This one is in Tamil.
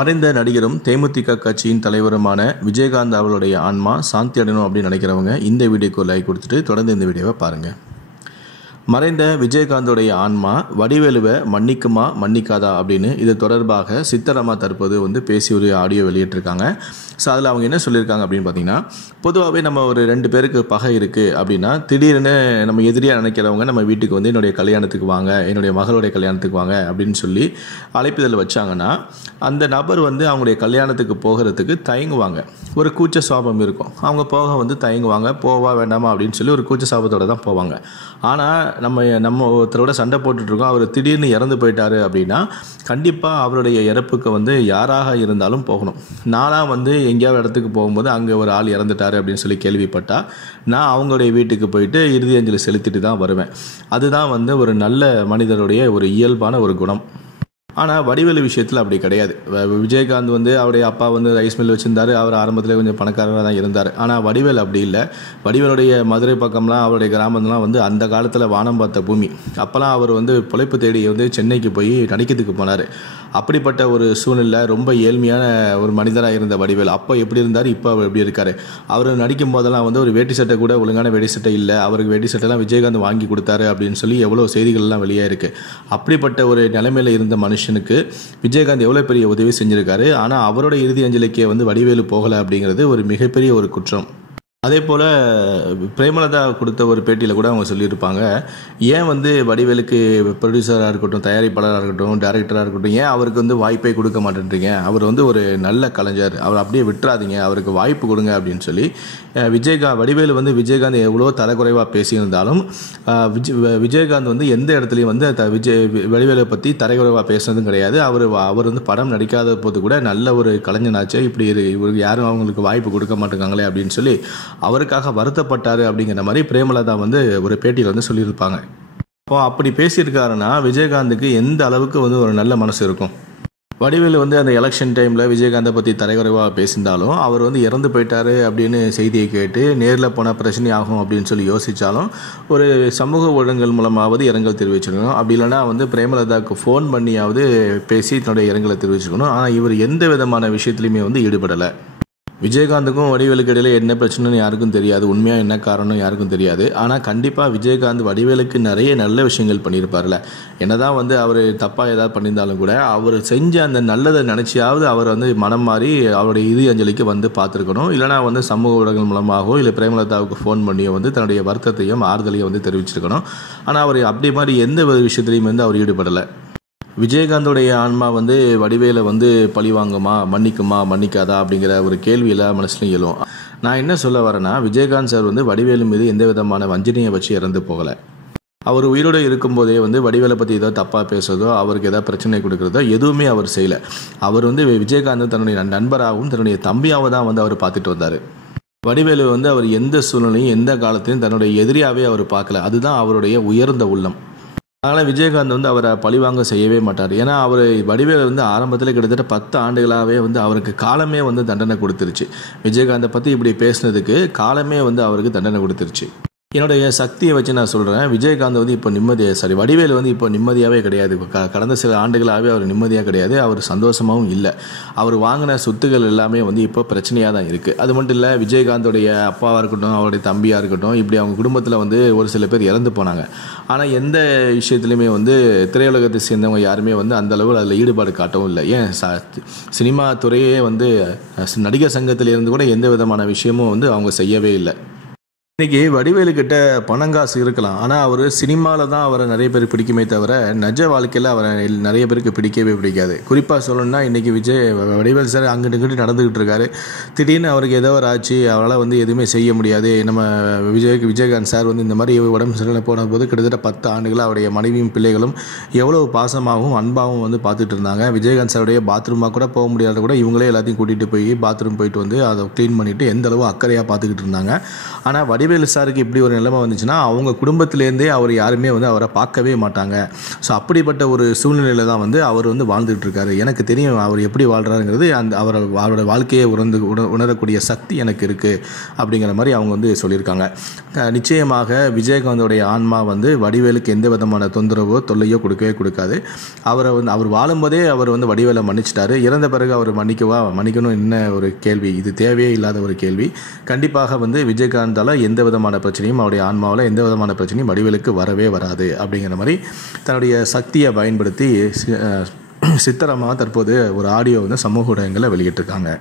மறைந்த நடிகரும் தேமுதிக கட்சியின் தலைவருமான விஜயகாந்த் அவர்களுடைய ஆன்மா சாந்தி அடையணும் அப்படின்னு நினைக்கிறவங்க இந்த வீடியோக்கு லைக் கொடுத்துட்டு தொடர்ந்து இந்த வீடியோவை பாருங்கள். மறைந்த விஜயகாந்தோடைய ஆன்மா வடிவேலுவை மன்னிக்குமா மன்னிக்காதா அப்படின்னு இது தொடர்பாக சித்தராமா தற்போது பேசி ஒரு ஆடியோ வெளியிட்டிருக்காங்க. ஸோ அதில் அவங்க என்ன சொல்லியிருக்காங்க அப்படின்னு பார்த்தீங்கன்னா, பொதுவாகவே நம்ம ஒரு 2 பேருக்கு பகை இருக்குது அப்படின்னா திடீர்னு நம்ம எதிரியாக நினைக்கிறவங்க நம்ம வீட்டுக்கு என்னுடைய கல்யாணத்துக்கு வாங்க, என்னுடைய மகளுடைய கல்யாணத்துக்கு வாங்க அப்படின்னு சொல்லி அழைப்பிதழ் வச்சாங்கன்னா அந்த நபர் அவங்களுடைய கல்யாணத்துக்கு போகிறதுக்கு தயங்குவாங்க. ஒரு கூச்ச சுபாவம் இருக்கும். அவங்க போக தயங்குவாங்க. போவா வேண்டாமா அப்படின்னு சொல்லி ஒரு கூச்ச சுபாவத்தோடு தான் போவாங்க. ஆனால் நம்ம ஒருத்தரோட சண்டை போட்டுட்ருக்கோம், அவர் திடீர்னு இறந்து போயிட்டாரு அப்படின்னா கண்டிப்பாக அவருடைய இறப்புக்கு யாராக இருந்தாலும் போகணும். நானாக எங்கேயாவது இடத்துக்கு போகும்போது அங்கே ஒரு ஆள் இறந்துட்டாரு அப்படின்னு சொல்லி கேள்விப்பட்டால் நான் அவங்களுடைய வீட்டுக்கு போயிட்டு இறுதி அஞ்சலி செலுத்திட்டு தான் வருவேன். அதுதான் ஒரு நல்ல மனிதருடைய ஒரு இயல்பான ஒரு குணம். ஆனால் வடிவேலு விஷயத்தில் அப்படி கிடையாது. விஜயகாந்த் அவருடைய அப்பா ரைஸ் மில் வச்சுருந்தார். அவர் ஆரம்பத்தில் கொஞ்சம் பணக்காரராக தான் இருந்தார். ஆனால் வடிவேல் அப்படி இல்லை. வடிவேலுடைய மதுரை பக்கம்லாம் அவருடைய கிராமம்லாம் அந்த காலத்தில் வானம் பார்த்த பூமி. அப்போல்லாம் அவர் பிழைப்பு தேடி சென்னைக்கு போய் நடிக்கிறதுக்கு போனார். அப்படிப்பட்ட ஒரு சூழ்நிலை ரொம்ப ஏழ்மையான ஒரு மனிதராக இருந்த வடிவேல் அப்போ எப்படி இருந்தார், இப்போ அவர் எப்படி இருக்கார். அவர் நடிக்கும் போதெல்லாம் ஒரு வேட்டி சட்டை கூட ஒழுங்கான வேட்டி சட்டை இல்லை. அவருக்கு வேட்டி சட்டைலாம் விஜயகாந்த் வாங்கி கொடுத்தாரு அப்படின்னு சொல்லி எவ்வளோ செய்திகள்லாம் வெளியாக இருக்குது. அப்படிப்பட்ட ஒரு நிலைமையில் இருந்த மனுஷனுக்கு விஜயகாந்த் எவ்வளோ பெரிய உதவி செஞ்சுருக்காரு. ஆனால் அவரோட இறுதி அஞ்சலிக்கே வடிவேலு போகலை அப்படிங்கிறது ஒரு மிகப்பெரிய ஒரு குற்றம். அதே போல் பிரேமலதா கொடுத்த ஒரு பேட்டியில் கூட அவங்க சொல்லியிருப்பாங்க, ஏன் வடிவேலுக்கு ப்ரொடியூசராக இருக்கட்டும், தயாரிப்பாளராக இருக்கட்டும், டைரக்டராக இருக்கட்டும், ஏன் அவருக்கு வாய்ப்பே கொடுக்க மாட்டேன்றீங்க. அவர் ஒரு நல்ல கலைஞர், அவர் அப்படியே விட்டுறாதீங்க, அவருக்கு வாய்ப்பு கொடுங்க அப்படின்னு சொல்லி வடிவேலு விஜயகாந்த் எவ்வளோ தரக்குறைவாக பேசியிருந்தாலும் விஜயகாந்த் எந்த இடத்துலையும் வடிவேலை பற்றி தரக்குறைவாக பேசுனதும் கிடையாது. அவர் படம் நடிக்காத போது கூட நல்ல ஒரு கலைஞனாச்சு, இப்படி இவருக்கு யாரும் அவங்களுக்கு வாய்ப்பு கொடுக்க மாட்டேங்காங்களே அப்படின்னு சொல்லி அவருக்காக வருத்தப்பட்டாரு அப்படிங்கிற மாதிரி பிரேமலதா ஒரு பேட்டியில் சொல்லியிருப்பாங்க. அப்போ அப்படி பேசியிருக்காருன்னா விஜயகாந்துக்கு எந்த அளவுக்கு ஒரு நல்ல மனசு இருக்கும். வடிவேலு அந்த எலெக்ஷன் டைமில் விஜயகாந்தை பற்றி தரைக்குறைவாக பேசியிருந்தாலும் அவர் இறந்து போயிட்டாரு அப்படின்னு செய்தியை கேட்டு நேரில் போனால் பிரச்சனை ஆகும் அப்படின்னு சொல்லி யோசித்தாலும் ஒரு சமூக ஊடகங்கள் மூலமாவது இரங்கல் தெரிவிச்சிருக்கணும். அப்படி இல்லைனா பிரேமலதாவுக்கு ஃபோன் பண்ணியாவது பேசி தன்னுடைய இரங்கலை தெரிவிச்சிருக்கணும். ஆனால் இவர் எந்த விதமான விஷயத்துலையுமே ஈடுபடலை. விஜயகாந்துக்கும் வடிவேலுக்கு இடையில என்ன பிரச்சனைன்னு யாருக்கும் தெரியாது, உண்மையாக என்ன காரணம் யாருக்கும் தெரியாது. ஆனால் கண்டிப்பாக விஜயகாந்த் வடிவேலுக்கு நிறைய நல்ல விஷயங்கள் பண்ணியிருப்பார்ல. என்னதான் அவர் தப்பாக ஏதாவது பண்ணியிருந்தாலும் கூட அவர் செஞ்ச அந்த நல்லதை நினச்சியாவது அவர் மனம் மாறி அவருடைய இறுதி அஞ்சலிக்கு பார்த்துருக்கணும். இல்லைனா சமூக ஊடகங்கள் மூலமாகவோ இல்லை பிரேமலதாவுக்கு ஃபோன் பண்ணியோ தன்னுடைய வருத்தத்தையும் ஆறுதலையும் தெரிவிச்சிருக்கணும். ஆனால் அவர் அப்படி மாதிரி எந்த விஷயத்துலையும் அவர் ஈடுபடலை. விஜயகாந்தோடைய ஆன்மா வடிவேலை பழி வாங்குமா, மன்னிக்குமா மன்னிக்காதா அப்படிங்கிற ஒரு கேள்வியில் மனசுலையும் எழும். நான் என்ன சொல்ல வரேன்னா, விஜயகாந்த் சார் வடிவேலு மீது எந்த விதமான வஞ்சனையை வச்சு இறந்து போகலை. அவர் உயிரோடு இருக்கும்போதே வடிவேலை பற்றி ஏதோ தப்பாக பேசுறதோ அவருக்கு ஏதாவது பிரச்சனை கொடுக்குறதோ எதுவுமே அவர் செய்யலை. அவர் விஜயகாந்த் தன்னுடைய நண்பராகவும் தன்னுடைய தம்பியாகவும் தான் அவர் பார்த்துட்டு வந்தார். வடிவேலு அவர் எந்த சூழ்நிலையும் எந்த காலத்தையும் தன்னுடைய எதிரியாகவே அவர் பார்க்கல. அதுதான் அவருடைய உயர்ந்த உள்ளம். அதனால் விஜயகாந்த் அவரை பழிவாங்க செய்யவே மாட்டார். ஏன்னா அவர் வடிவேலு ஆரம்பத்தில் கிட்டத்தட்ட 10 ஆண்டுகளாகவே அவருக்கு காலமே தண்டனை கொடுத்துருச்சு. விஜயகாந்தை பற்றி இப்படி பேசுனதுக்கு காலமே அவருக்கு தண்டனை கொடுத்துருச்சு. என்னுடைய சக்தியை வச்சு நான் சொல்கிறேன், விஜயகாந்த் இப்போ வடிவேலு இப்போ நிம்மதியாகவே கிடையாது. கடந்த சில ஆண்டுகளாகவே அவர் நிம்மதியாக கிடையாது. அவர் சந்தோஷமாகவும் இல்லை. அவர் வாங்கின சொத்துக்கள் எல்லாமே இப்போ பிரச்சனையாக தான் இருக்குது. அது மட்டும் இல்லை, விஜயகாந்தோடைய அப்பாவாக இருக்கட்டும், அவருடைய தம்பியாக இருக்கட்டும், இப்படி அவங்க குடும்பத்தில் ஒரு சில பேர் இறந்து போனாங்க. ஆனால் எந்த விஷயத்துலையுமே திரையுலகத்தை சேர்ந்தவங்க யாருமே அந்த அளவு அதில் ஈடுபாடு காட்டவும் இல்லை. ஏன் சினிமா துறையே நடிகர் சங்கத்திலிருந்து கூட எந்த விதமான விஷயமும் அவங்க செய்யவே இல்லை. இன்றைக்கி வடிவேலுக்கிட்ட பணங்காசு இருக்கலாம், ஆனால் அவர் சினிமாவில் தான் அவரை நிறைய பேர் பிடிக்குமே தவிர நிஜ வாழ்க்கையில் அவரை நிறைய பேருக்கு பிடிக்கவே பிடிக்காது. குறிப்பாக சொல்லணும்னா இன்றைக்கி வடிவேல் சார் அங்கிட்டு இங்கிட்டு நடந்துக்கிட்டு இருக்காரு. திடீர்னு அவருக்கு ஏதோ ஒரு ஆச்சு, அவரால் எதுவுமே செய்ய முடியாது. நம்ம விஜயகாந்த் சார் இந்த மாதிரி உடம்பு சரியில்லை போன போது கிட்டத்தட்ட 10 ஆண்டுகளாக அவருடைய மனைவியும் பிள்ளைகளும் எவ்வளோ பாசமாகவும் அன்பாகவும் பார்த்துட்டு இருந்தாங்க. விஜயகாந்த் சாருடைய பாத்ரூமாக கூட போக முடியாத கூட இவங்களே எல்லாத்தையும் கூட்டிகிட்டு போய் பாத்ரூம் போயிட்டு அதை க்ளீன் பண்ணிவிட்டு எந்த அளவு அக்கறையாக பார்த்துக்கிட்டு இருந்தாங்க. ஆனால் வடிவேலு சாருக்கு இப்படி ஒரு நிலைமை வந்துச்சுன்னா அவங்க குடும்பத்திலேருந்தே அவர் யாருமே வந்து அவரை பார்க்கவே மாட்டாங்க. ஸோ அப்படிப்பட்ட ஒரு சூழ்நிலையில் தான் வந்து அவர் வந்து வாழ்ந்துகிட்டு இருக்காரு. எனக்கு தெரியும் அவர் எப்படி வாழ்கிறாருங்கிறது, அவரோட வாழ்க்கையை உணரக்கூடிய சக்தி எனக்கு இருக்குது அப்படிங்கிற மாதிரி அவங்க வந்து சொல்லியிருக்காங்க. நிச்சயமாக விஜயகாந்தோடைய ஆன்மா வந்து வடிவேலுக்கு எந்த விதமான தொந்தரவோ தொல்லையோ கொடுக்கவே கொடுக்காது. அவர் வாழும்போதே அவர் வந்து வடிவேலை மன்னிச்சிட்டாரு. இறந்த பிறகு அவர் மன்னிக்கணும் என்ன ஒரு கேள்வி, இது தேவையே இல்லாத ஒரு கேள்வி. கண்டிப்பாக வந்து விஜயகாந்தால் எந்த விதமான பிரச்சனையும் அவருடைய ஆன்மாவில் எந்த விதமான பிரச்சனையும் வடிவேலுக்கு வரவே வராது அப்படிங்கிற மாதிரி தன்னுடைய சக்தியை பயன்படுத்தி சித்திரமாக தற்போது ஒரு ஆடியோ வந்து சமூக ஊடகங்களில் வெளியிட்டிருக்காங்க.